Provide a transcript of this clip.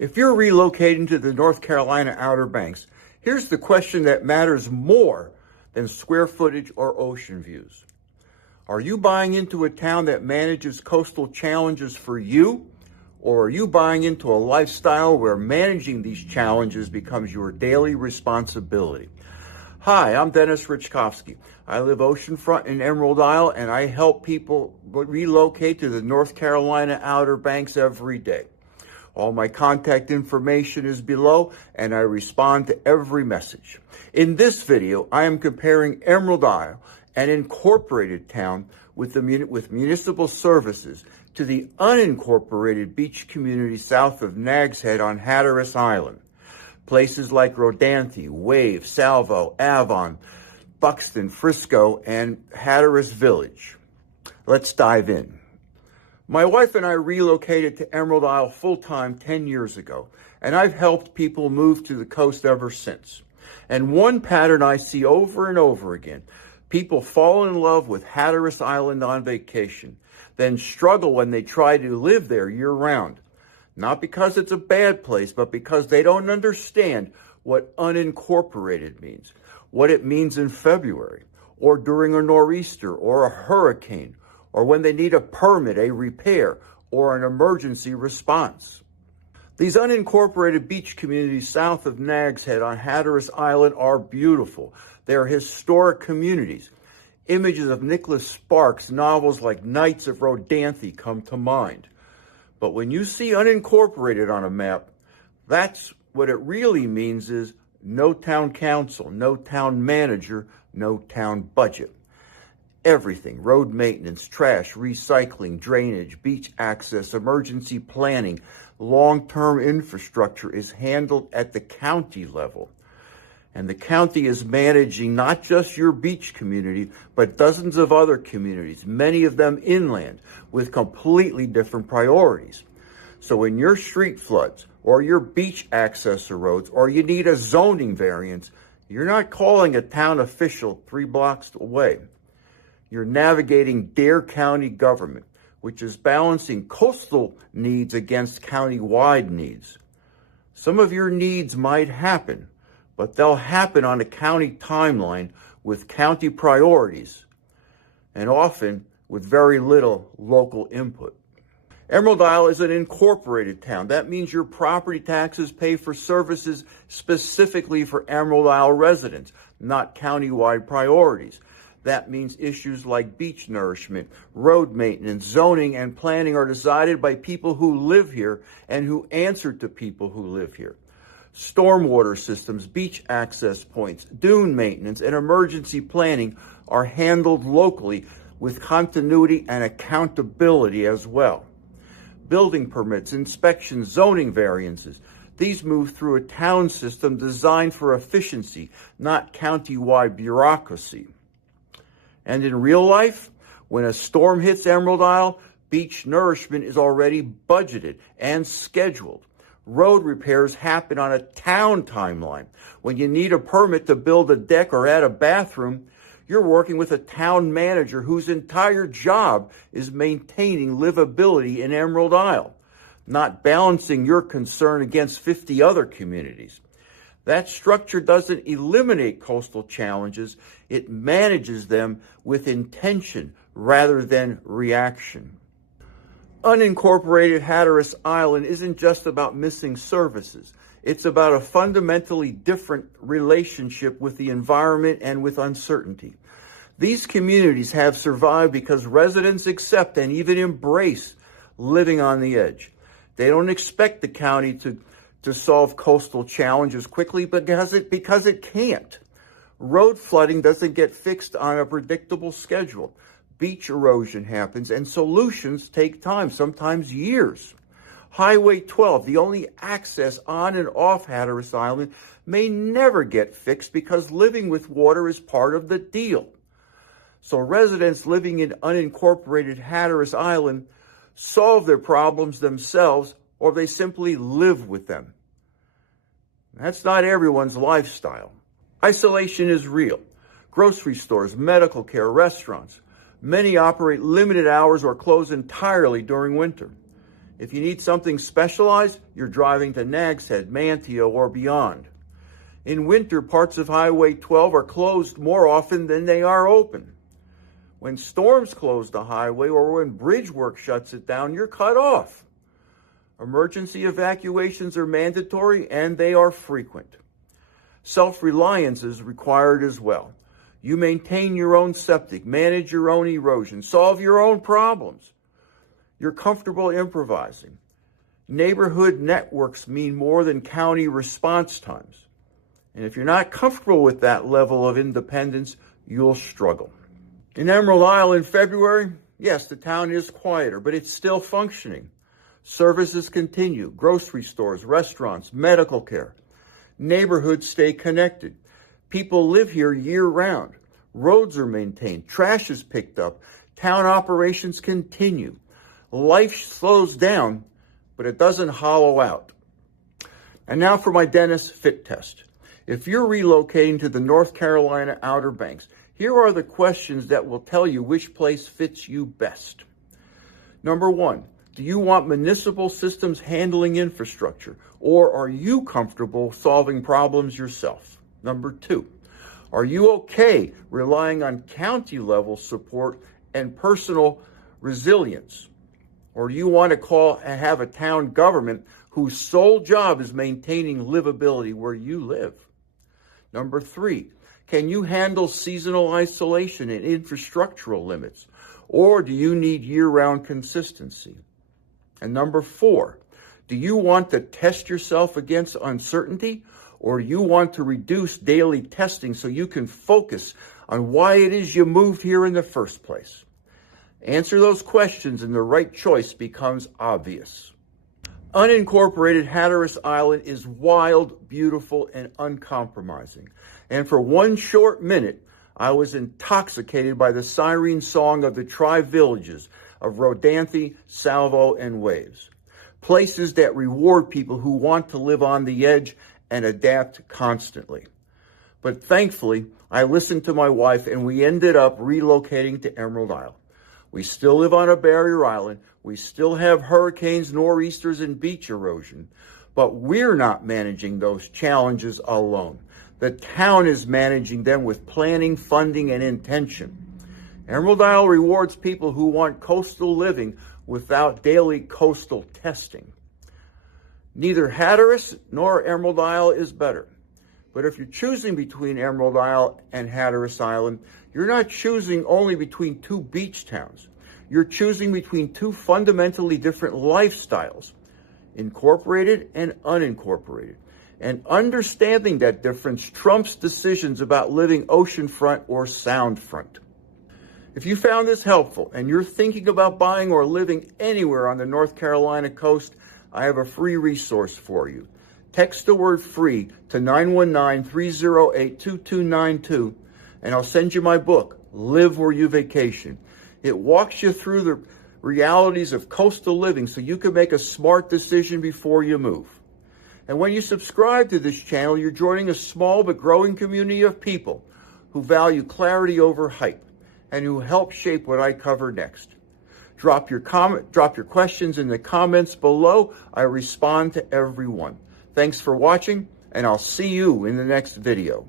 If you're relocating to the North Carolina Outer Banks, here's the question that matters more than square footage or ocean views. Are you buying into a town that manages coastal challenges for you, or are you buying into a lifestyle where managing these challenges becomes your daily responsibility? Hi, I'm Dennis Richkovsky. I live oceanfront in Emerald Isle, and I help people relocate to the North Carolina Outer Banks every day. All my contact information is below, and I respond to every message. In this video, I am comparing Emerald Isle, an incorporated town with municipal services, to the unincorporated beach community south of Nags Head on Hatteras Island. Places like Rodanthe, Wave, Salvo, Avon, Buxton, Frisco, and Hatteras Village. Let's dive in. My wife and I relocated to Emerald Isle full-time 10 years ago, and I've helped people move to the coast ever since. And one pattern I see over and over again: people fall in love with Hatteras Island on vacation, then struggle when they try to live there year-round. Not because it's a bad place, but because they don't understand what unincorporated means, what it means in February, or during a nor'easter, or a hurricane, or when they need a permit, a repair, or an emergency response. These unincorporated beach communities south of Nags Head on Hatteras Island are beautiful. They are historic communities. Images of Nicholas Sparks' novels like Knights of Rodanthe come to mind. But when you see unincorporated on a map, that's what it really means: is no town council, no town manager, no town budget. Everything: road maintenance, trash, recycling, drainage, beach access, emergency planning, long-term infrastructure is handled at the county level. And the county is managing not just your beach community, but dozens of other communities, many of them inland, with completely different priorities. So when your street floods, or your beach access erodes, or you need a zoning variance, you're not calling a town official 3 blocks away. You're navigating Dare County government, which is balancing coastal needs against county-wide needs. Some of your needs might happen, but they'll happen on a county timeline with county priorities, and often with very little local input. Emerald Isle is an incorporated town. That means your property taxes pay for services specifically for Emerald Isle residents, not county-wide priorities. That means issues like beach nourishment, road maintenance, zoning, and planning are decided by people who live here and who answer to people who live here. Stormwater systems, beach access points, dune maintenance, and emergency planning are handled locally with continuity and accountability as well. Building permits, inspections, zoning variances, these move through a town system designed for efficiency, not county-wide bureaucracy. And in real life, when a storm hits Emerald Isle, beach nourishment is already budgeted and scheduled. Road repairs happen on a town timeline. When you need a permit to build a deck or add a bathroom, you're working with a town manager whose entire job is maintaining livability in Emerald Isle, not balancing your concern against 50 other communities. That structure doesn't eliminate coastal challenges, it manages them with intention rather than reaction. Unincorporated Hatteras Island isn't just about missing services. It's about a fundamentally different relationship with the environment and with uncertainty. These communities have survived because residents accept and even embrace living on the edge. They don't expect the county to solve coastal challenges quickly because it can't. Road flooding doesn't get fixed on a predictable schedule. Beach erosion happens, and solutions take time, sometimes years. Highway 12, the only access on and off Hatteras Island, may never get fixed because living with water is part of the deal. So residents living in unincorporated Hatteras Island solve their problems themselves, or they simply live with them. That's not everyone's lifestyle. Isolation is real. Grocery stores, medical care, restaurants, many operate limited hours or close entirely during winter. If you need something specialized, you're driving to Nags Head, Manteo, or beyond. In winter, parts of Highway 12 are closed more often than they are open. When storms close the highway or when bridge work shuts it down, you're cut off. Emergency evacuations are mandatory and they are frequent. Self-reliance is required as well. You maintain your own septic, manage your own erosion, solve your own problems. You're comfortable improvising. Neighborhood networks mean more than county response times. And if you're not comfortable with that level of independence, you'll struggle. In Emerald Isle in February, yes, the town is quieter, but it's still functioning. Services continue, grocery stores, restaurants, medical care. Neighborhoods stay connected. People live here year-round. Roads are maintained. Trash is picked up. Town operations continue. Life slows down, but it doesn't hollow out. And now for my dentist fit test. If you're relocating to the North Carolina Outer Banks, here are the questions that will tell you which place fits you best. Number 1, do you want municipal systems handling infrastructure, or are you comfortable solving problems yourself? Number 2, are you okay relying on county-level support and personal resilience? Or do you want to have a town government whose sole job is maintaining livability where you live? Number 3, can you handle seasonal isolation and infrastructural limits? Or do you need year-round consistency? And number 4, do you want to test yourself against uncertainty? Or do you want to reduce daily testing so you can focus on why it is you moved here in the first place? Answer those questions and the right choice becomes obvious. Unincorporated Hatteras Island is wild, beautiful, and uncompromising. And for one short minute, I was intoxicated by the siren song of the tri-villages of Rodanthe, Salvo, and Waves. Places that reward people who want to live on the edge and adapt constantly. But thankfully, I listened to my wife and we ended up relocating to Emerald Isle. We still live on a barrier island. We still have hurricanes, nor'easters, and beach erosion. But we're not managing those challenges alone. The town is managing them with planning, funding, and intention. Emerald Isle rewards people who want coastal living without daily coastal testing. Neither Hatteras nor Emerald Isle is better. But if you're choosing between Emerald Isle and Hatteras Island, you're not choosing only between two beach towns. You're choosing between two fundamentally different lifestyles, incorporated and unincorporated. And understanding that difference trumps decisions about living oceanfront or soundfront. If you found this helpful and you're thinking about buying or living anywhere on the North Carolina coast, I have a free resource for you. Text the word free to 919-308-2292 and I'll send you my book, Live Where You Vacation. It walks you through the realities of coastal living so you can make a smart decision before you move. And when you subscribe to this channel, you're joining a small but growing community of people who value clarity over hype and who help shape what I cover next. Drop your questions in the comments below. I respond to everyone. Thanks for watching, and I'll see you in the next video.